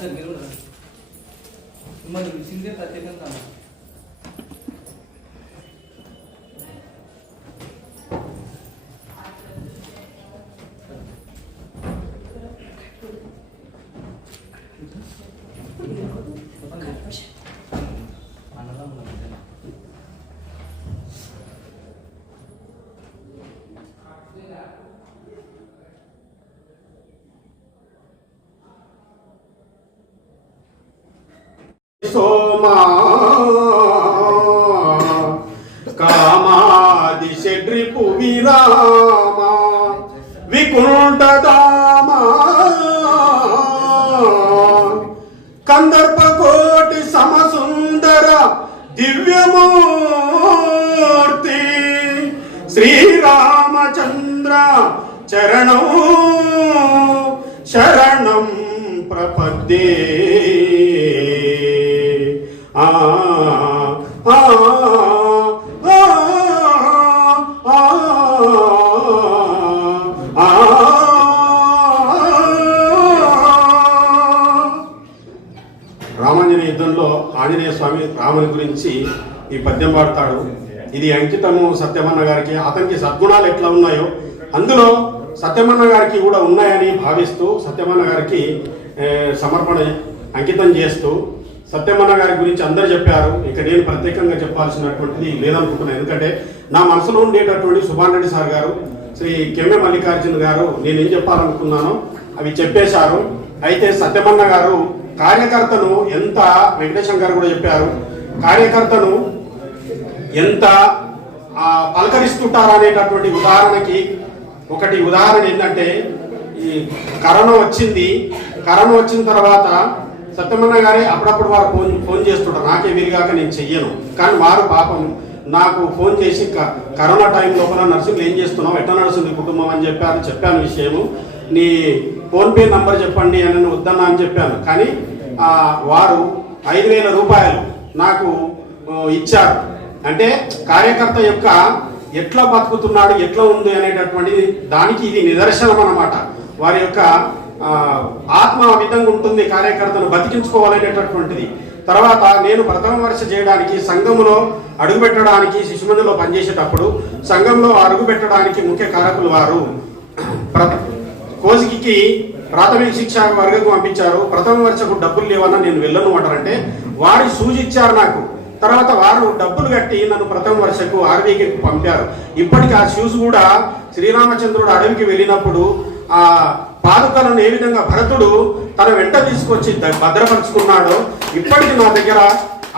Sir మీరు మిమ్మల్ని సింగే ప్రత్యేకంగా सोमा कामादि षड्रिपु विरामा विकुंठधामा कंदर्पकोटि समसुंदर दिव्यमूर्ति श्रीरामचंद्र चरणं शरणं प्रपद्ये రామాంజనేయ యుద్ధంలో ఆంజనేయ స్వామి రాముని గురించి ఈ పద్యం పాడతాడు. ఇది అంకితము సత్యమన్న గారికి. అతనికి సద్గుణాలు ఎట్లా ఉన్నాయో అందులో సత్యమన్న గారికి కూడా ఉన్నాయని భావిస్తూ సత్యమన్న గారికి సమర్పణ అంకితం చేస్తూ సత్యమన్న గారి గురించి అందరూ చెప్పారు. ఇక నేను ప్రత్యేకంగా చెప్పాల్సినటువంటిది లేదనుకుంటున్నాను. ఎందుకంటే నా మనసులో ఉండేటటువంటి సుభాన్ రెడ్డి సార్ గారు, శ్రీ కెమ్మె మల్లికార్జున గారు నేనేం చెప్పాలనుకున్నానో అవి చెప్పేశారు. అయితే సత్యమన్న గారు కార్యకర్తను ఎంత, వెంకటేశం గారు కూడా చెప్పారు, కార్యకర్తను ఎంత పలకరిస్తుంటారు అనేటటువంటి ఉదాహరణకి ఒకటి ఉదాహరణ ఏంటంటే, ఈ కరోనా వచ్చిన తర్వాత సత్యమన్న గారే అప్పుడప్పుడు వారు ఫోన్ చేస్తుంటారు. నాకే వీలుగాక నేను చెయ్యను, కానీ వారు పాపం నాకు ఫోన్ చేసి కరోనా టైం లోపల నర్సింగ్లు ఏం చేస్తున్నావు, ఎట్లా నడుస్తుంది కుటుంబం అని చెప్పాను విషయము. నీ ఫోన్పే నంబర్ చెప్పండి అని నేను వద్దన్నా అని చెప్పాను. కానీ వారు 5,000 రూపాయలు నాకు ఇచ్చారు. అంటే కార్యకర్త యొక్క ఎట్లా బతుకుతున్నాడు, ఎట్లా ఉంది అనేటటువంటిది దానికి ఇది నిదర్శనం అన్నమాట. వారి యొక్క ఆత్మ విధంగా ఉంటుంది, కార్యకర్తను బతికించుకోవాలనేటటువంటిది. తర్వాత నేను ప్రథమ వర్ష చేయడానికి సంఘంలో అడుగుపెట్టడానికి శిశుమందిలో పనిచేసేటప్పుడు సంఘంలో అడుగుపెట్టడానికి ముఖ్య కారకులు వారు. కోసికి ప్రాథమిక శిక్ష వర్గకు పంపించారు. ప్రథమ వర్షకు డబ్బులు లేవన్నా నేను వెళ్ళను అంటారంటే వారి సూచిచ్చారు నాకు. తర్వాత వారు డబ్బులు కట్టి నన్ను ప్రథమ వర్షకు ఆర్వీకి పంపారు. ఇప్పటికీ ఆ షూస్ కూడా శ్రీరామచంద్రుడు అడవికి వెళ్ళినప్పుడు ఆ పాదుకలను ఏ విధంగా భరతుడు తన వెంట తీసుకొచ్చి భద్రపరుచుకున్నాడో ఇప్పటికీ నా దగ్గర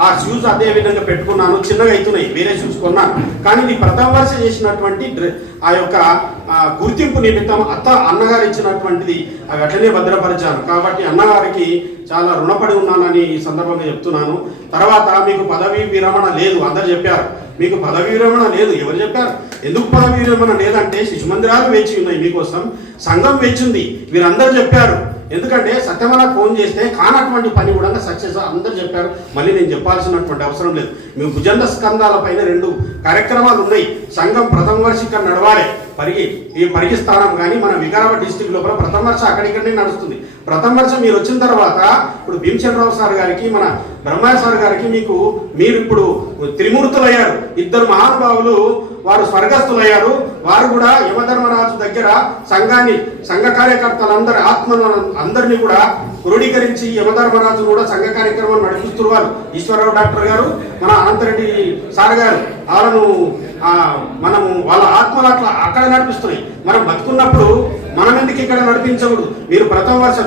ఆ షూస్ అదే విధంగా పెట్టుకున్నాను. చిన్నగా అవుతున్నాయి, వేరే షూస్ కొన్నాను. కానీ ఇది ప్రథమ వర్ష చేసినటువంటి ఆ యొక్క గుర్తింపు నిమిత్తం అన్నగారు ఇచ్చినటువంటిది అవి అట్లనే భద్రపరిచాను. కాబట్టి అన్నగారికి చాలా రుణపడి ఉన్నానని ఈ సందర్భంగా చెప్తున్నాను. తర్వాత మీకు పదవీ విరమణ లేదు అందరు చెప్పారు. మీకు పదవీ విరమణ లేదు. ఎవరు చెప్పారు? ఎందుకు పదవీ విరమణ లేదంటే శిశుమందిరాలు వేచి ఉన్నాయి మీకోసం, సంఘం వేచింది, వీరందరూ చెప్పారు. ఎందుకంటే సత్యమన్న ఫోన్ చేస్తే కానటువంటి పని కూడా సక్సెస్ అందరూ చెప్పారు. మళ్ళీ నేను చెప్పాల్సినటువంటి అవసరం లేదు. మేము భుజంగ స్కందాల పైన 2 కార్యక్రమాలు ఉన్నాయి. సంఘం ప్రథమ వర్షిక నడవాలి. ఈ పరిగి స్థానం కానీ మన వికారాబాద్ డిస్టిక్ లోపల ప్రథమ వర్ష అక్కడిక్కడే నడుస్తుంది. ప్రథమ వర్షం మీరు వచ్చిన తర్వాత ఇప్పుడు భీమచంద్రరావు సార్ గారికి, మన బ్రహ్మయ్య సార్ గారికి మీరు ఇప్పుడు త్రిమూర్తులయ్యారు. 2 మహానుభావులు వారు స్వర్గస్థులయ్యారు. వారు కూడా యమధర్మరాజు దగ్గర సంఘ కార్యకర్తలందరి ఆత్మను అందరినీ కూడా క్రోడీకరించి యమధర్మరాజు కూడా సంఘ కార్యక్రమాలు నడిపిస్తున్నారు. ఈశ్వరరావు డాక్టర్ గారు, మన అనంతరెడ్డి సార్ గారు వాళ్ళను వాళ్ళ ఆత్మలు అక్కడ నడిపిస్తున్నాయి. మనం బతుకున్నప్పుడు మనం ఎందుకు ఇక్కడ నడిపించకూడదు? మీరు ప్రథమ వర్ష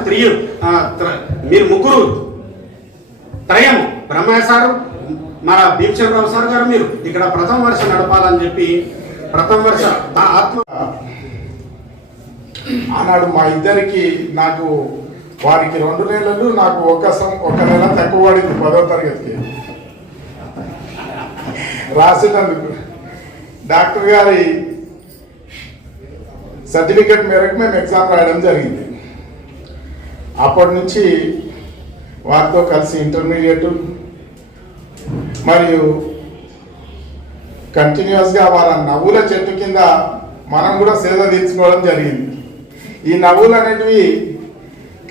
మీరు ముగ్గురు త్రయము, బ్రహ్మయ్య సారు, మన భీమచంద్రరావు సార్ గారు, మీరు ఇక్కడ ప్రథమ వర్ష నడపాలని చెప్పి ప్రథమ వర్ష ఆత్మ ఆనాడు మా ఇద్దరికి నాకు వారికి 2 నెలలు, నాకు ఒక నెల తక్కువ పడింది 10వ తరగతికి రాసినందుకు. డాక్టర్ గారి సర్టిఫికెట్ మేరకు మేము ఎగ్జామ్ రాయడం జరిగింది. అప్పటి నుంచి వారితో కలిసి ఇంటర్మీడియట్ మరియు కంటిన్యూస్గా వాళ్ళ నవ్వుల చెట్టు కింద మనం కూడా సేద తీర్చుకోవడం జరిగింది. ఈ నవ్వులు అనేటివి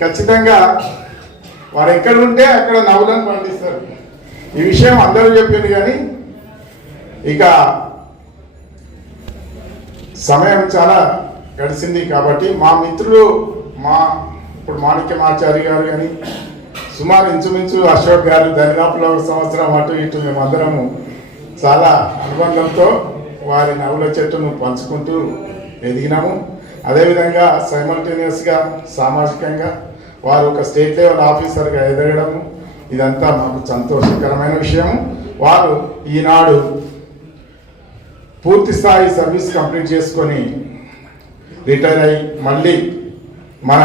ఖచ్చితంగా వారు ఎక్కడ ఉంటే అక్కడ నవ్వులను పండిస్తారు. ఈ విషయం అందరూ చెప్పింది. కానీ ఇక సమయం చాలా గడిచింది కాబట్టి మా మిత్రులు ఇప్పుడు మాణిక్యమాచారి గారు కానీ సుమారు ఇంచుమించు అశోక్ గారు దరిదాపులో 1 సంవత్సరం అటు ఇటు మేమందరము చాలా అనుబంధంతో వారి నవ్వుల చెట్టును పంచుకుంటూ ఎదిగినాము. అదేవిధంగా సైమల్టేనియస్గా సామాజికంగా వారు ఒక స్టేట్ లెవెల్ ఆఫీసర్గా ఎదగడము ఇదంతా మాకు సంతోషకరమైన విషయము. వారు ఈనాడు పూర్తి స్థాయి సర్వీస్ కంప్లీట్ చేసుకొని రిటైర్ అయ్యి మళ్ళీ మన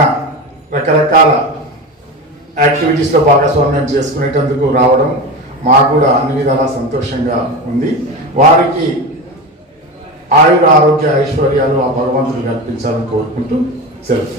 రకరకాల యాక్టివిటీస్లో భాగస్వామ్యం చేసుకునేటందుకు రావడం మాకు కూడా అన్ని విధాలా సంతోషంగా ఉంది. వారికి ఆయుర ఆరోగ్య ఐశ్వర్యాలు ఆ భగవంతుడు కల్పించాలని కోరుకుంటూ సెలవు.